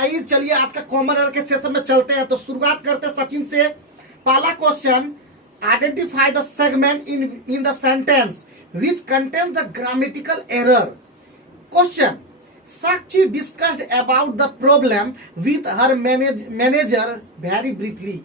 आइए चलिए आज का कॉमन एरर के सेशन में चलते हैं। तो शुरुआत करते हैं सचिन से। पहला question, identify the segment in the sentence which contains the grammatical error. Question, Sakshi discussed about the problem with her manager very briefly.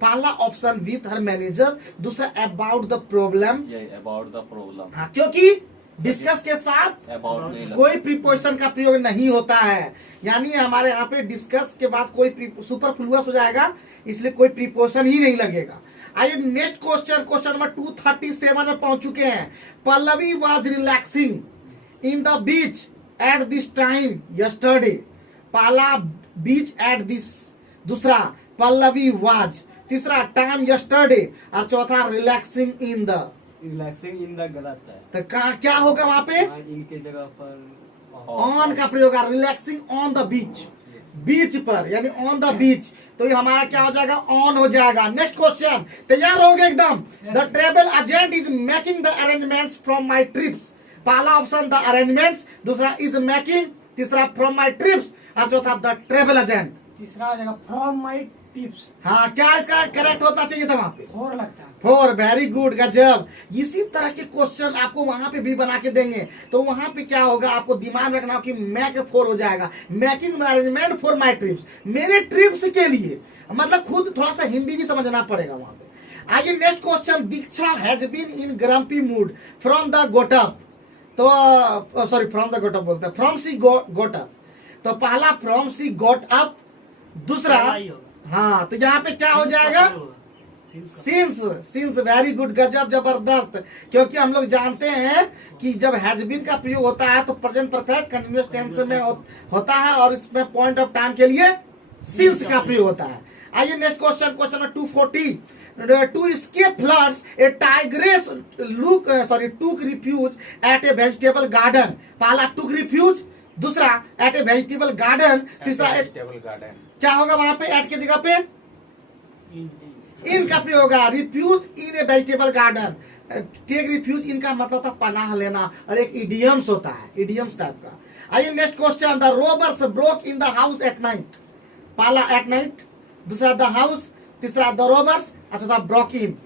पहला ऑप्शन विथ हर मैनेजर, दूसरा about the problem. About the problem, हाँ, क्योंकि discuss के साथ about नहीं कोई preposition का प्रयोग नहीं होता है, यानी हमारे यहाँ पे डिस्कस के बाद कोई सुपरफ्लुअस हो जाएगा, इसलिए कोई प्रीपोजिशन ही नहीं लगेगा। आइए नेक्स्ट क्वेश्चन, क्वेश्चन नंबर 237 में पहुंच चुके हैं। Pallavi was relaxing in the beach at this time yesterday. पहला बीच एट दिस, दूसरा पल्लवी वाज, तीसरा टाइम यस्टरडे और चौथा relaxing in the. Relaxing in the गलत है, तो क्या होगा वहां पे? इनके जगह पर ऑन का प्रयोग है, रिलैक्सिंग ऑन द बीच, बीच पर यानी ऑन द बीच, तो ये हमारा क्या हो जाएगा? ऑन हो जाएगा। नेक्स्ट क्वेश्चन, तैयार हो गए एकदम? The travel agent is making the arrangements from my trips. पहला ऑप्शन द अरेंजमेंट्स, दूसरा इज मेकिंग, तीसरा फ्रॉम माई ट्रिप्स और चौथा द ट्रेवल एजेंट। तीसरा आ जाएगा फ्रॉम माई टिप्स। हाँ, क्या इसका करेक्ट होना चाहिए था वहां पे? 4 लगता है। 4, वेरी गुड, गजब। इसी तरह के क्वेश्चन आपको वहां पे भी बना के देंगे, तो वहां पे क्या होगा आपको दिमाग में रखना हो कि मैक 4 हो जाएगा, making the arrangement for my trips, मेरे ट्रिप्स के लिए। मतलब खुद थोड़ा सा हिंदी भी समझना पड़ेगा वहां पे। आइए next question, Diksha has been in grumpy mood from the got up. तो सॉरी, फ्रॉम द गोटअप बोलते हैं, फ्रॉम सी गोटअप। तो पहला फ्रॉम सी गोट अप, दूसरा हाँ, तो यहाँ पे क्या हो जाएगा? सिंस, वेरी गुड, गजब, जबरदस्त। क्योंकि हम लोग जानते हैं कि जब हैज बीन का प्रयोग होता है तो प्रेजेंट परफेक्ट कंटिन्यूअस टेंस में होता है और इसमें पॉइंट ऑफ टाइम के लिए सिंस का प्रयोग होता है। आइए next question, question number 240। To escape floods, a tigress took refuge at a vegetable garden। पहला took refuge, दूसरा at a vegetable garden, तीसरा वेजिटेबल गार्डन। क्या होगा वहां पे? एट की जगह पे इन का प्रयोग होगा, refuge in a vegetable garden. Take refuge, इनका मतलब था पनाह लेना, और एक इडियम्स होता है, इडियम्स टाइप का। आइए next question, the robbers broke in the house at night. पहला एट नाइट, दूसरा द हाउस, तीसरा द रोबर्स, चौथा ब्रोक इन।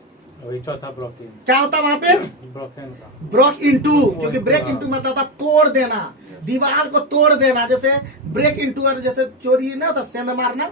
वही चौथा ब्रोकन, क्या होता है वहां पे? ब्रोकन का ब्रोक इनटू, क्योंकि ब्रेक इनटू मतलब था तोड़ देना, दीवार को तोड़ देना। जैसे ब्रेक इनटू, जैसे चोरी ना होता, सेंध मारना,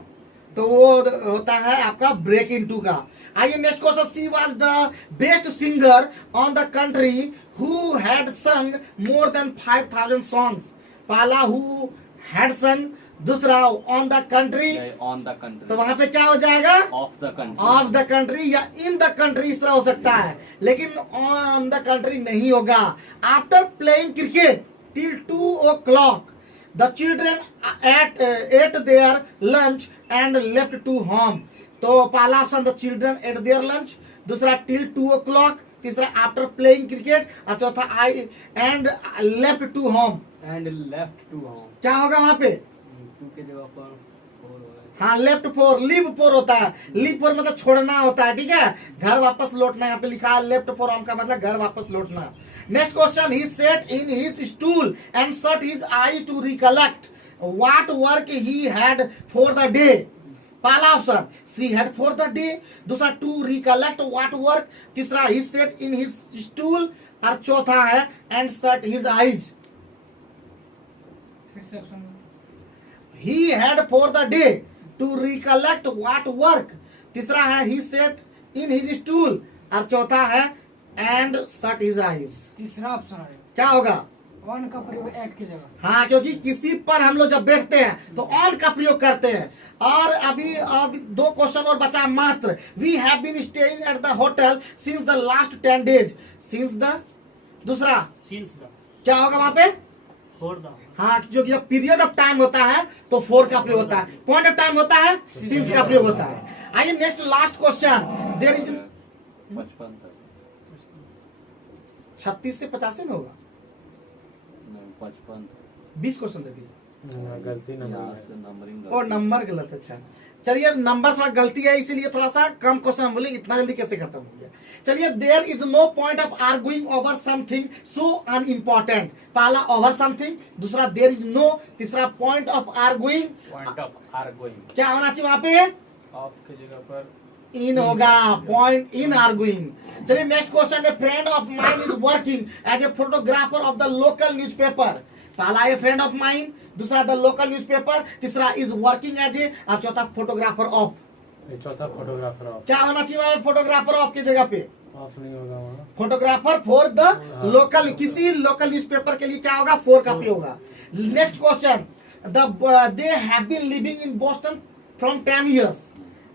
तो वो होता है आपका ब्रेक इनटू का। आइए next question, she was the best singer on the country who had संग मोर देन 5000 सॉन्ग्स। पहला हु हैड संग, दूसरा on the country, on the country, तो वहां पे क्या हो जाएगा? Of the country, of the country या इन द कंट्री, इस तरह हो सकता है, लेकिन ऑन द कंट्री नहीं होगा। After playing cricket till 2 o'clock the children ate their lunch and left to home. तो पहला option the children ate their lunch, दूसरा टिल 2 o'clock, तीसरा आफ्टर प्लेइंग क्रिकेट और चौथा आई and left to home. And left to home, क्या होगा वहां पे? 2 के जगह पर 4 होगा। हाँ, लेफ्ट 4, लीव 4 होता है। लीव 4 मतलब छोड़ना होता है, ठीक है, घर वापस लौटना। यहाँ पे लिखा है लेफ्ट 4 होम का मतलब घर वापस लौटना। Next question, he sat in his stool and shut his eyes to recollect what work he had for the day. पहला option she had for the day, दूसरा टू रिकलेक्ट व्हाट वर्क, तीसरा he sat in his stool और चौथा है and shut his eyes. फिर से option He had for the day to recollect what work, तीसरा है he sat in his stool और चौथा है and shut his eyes। तीसरा ऑप्शन है, क्या होगा? ऑन का प्रयोग एट की जगह। हाँ, क्योंकि किसी पर हम लोग जब बैठते हैं तो ऑन का प्रयोग करते हैं। और अभी 2 क्वेश्चन और बचा मात्र। We have been staying at the hotel since the last 10 days, since the, दूसरा सिंस द, क्या होगा वहां पे? For the. हाँ, जो कि पीरियड ऑफ टाइम होता है तो 4 का प्रयोग होता है, पॉइंट ऑफ टाइम होता है सिंस का प्रयोग होता है। आइए next last question, there is 55 तक 36 से 85 में होगा, 55 20 क्वेश्चन दे दिए। गलती यहाँ नंबर से नंबरिंग और नंबर गलत है। अच्छा चलिए नंबर थोड़ा गलती है इसीलिए थोड़ा सा कम क्वेश्चन हम बोले, इतना जल्दी कैसे खत्म हो गया। चलिए there is no point of arguing over something so unimportant. पहला ओवर समथिंग, दूसरा देयर इज नो, तीसरा point of arguing. Point of arguing क्या होना चाहिए वहां पे? ऑफ की जगह पर इन होगा, पॉइंट इन आर्गुइंग। चलिए नेक्स्ट क्वेश्चन है, friend of mine is working as a photographer of the local newspaper. पहला है फ्रेंड ऑफ माइन, दूसरा द लोकल न्यूज़पेपर, तीसरा इज वर्किंग एज ए, और चौथा फोटोग्राफर ऑफ। ये चौथा फोटोग्राफर ऑफ। क्या होना चाहिए वहां पे फोटोग्राफर ऑफ की जगह पे? ऑफ नहीं होगा वहाँ। फोटोग्राफर फॉर द लोकल, किसी लोकल न्यूज़पेपर के लिए क्या होगा? फोर कॉपी होगा। Next question, they have been living in Boston from 10 years।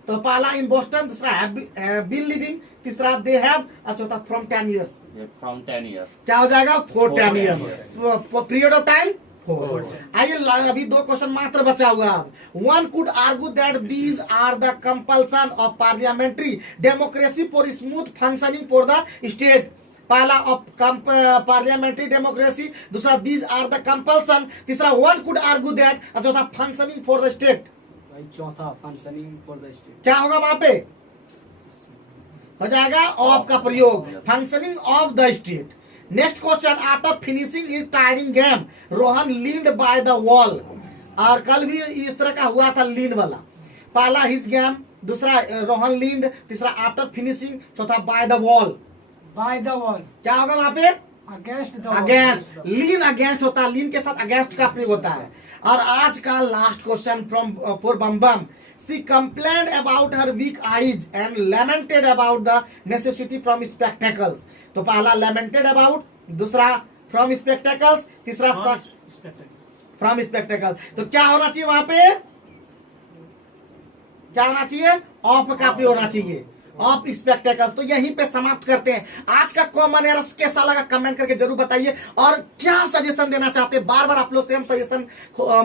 तो पहला इन बोस्टन, दूसरा हैव बीन लिविंग, तीसरा दे हैव, और चौथा फ्रॉम 10 years। From 10 years। क्या हो जाएगा? For 10 years। years। Period of time 4। Four। आइए अभी 2 क्वेश्चन मात्र बचा हुआ है। One could argue that these are the compulsion of parliamentary democracy for smooth functioning for the state. पहला ऑफ पार्लियामेंट्री डेमोक्रेसी, दूसरा दीज आर द कंपल्सन, तीसरा one could argue that, और चौथा फंक्शनिंग फॉर द स्टेट। भाई चौथा functioning for the state. क्या होगा वहां पे? हो जाएगा ऑफ का प्रयोग, functioning of the state. Next question, after finishing is tiring game Rohan leaned by the wall. और कल भी इस तरह का हुआ था लीन वाला। पहला हिज गेम, दूसरा रोहन लीन्ड, तीसरा आफ्टर फिनिशिंग, चौथा by the wall. By the wall, क्या होगा वहां पे? Against the against. Lean against होता है, लीन के साथ अगेंस्ट का प्रयोग होता है। और आज का लास्ट क्वेश्चन फ्रॉम फॉर बम, she complained about her weak eyes and lamented about the necessity from spectacles. तो पहला लैमेंटेड अबाउट, दूसरा फ्रॉम स्पेक्टेकल्स, तीसरा फ्रॉम स्पेक्टेकल्स। तो क्या होना चाहिए वहां पे? क्या होना चाहिए? ऑफ का प्रयोग होना चाहिए, ऑफ स्पेक्टेकल्स। तो यहीं पे समाप्त करते हैं आज का कॉमन एरर्स। कैसा लगा कमेंट करके जरूर बताइए, और क्या सजेशन देना चाहते हैं। बार बार आप लोग से हम सजेशन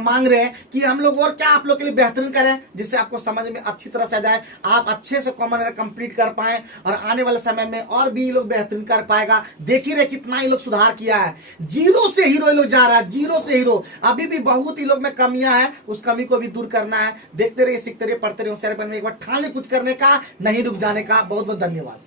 मांग रहे हैं कि हम लोग और क्या आप लोग के लिए बेहतरीन करें, जिससे आपको समझ में अच्छी तरह से आ जाए, आप अच्छे से कॉमन एरर कंप्लीट कर पाए, और आने वाले समय में और भी ये लोग बेहतरीन कर पाएगा। देख ही रहे कितना ये लोग सुधार किया है। 0 से हीरो ये लोग जा रहा है, 0 से हीरो। अभी भी बहुत ही लोग में कमियां हैं, उस कमी को भी दूर करना है। देखते रहिए, सीखते रहिए, पढ़ते रहिए, होशियार बनने, एक बार ठान ले कुछ करने का, नहीं रुक जाने का। बहुत बहुत धन्यवाद।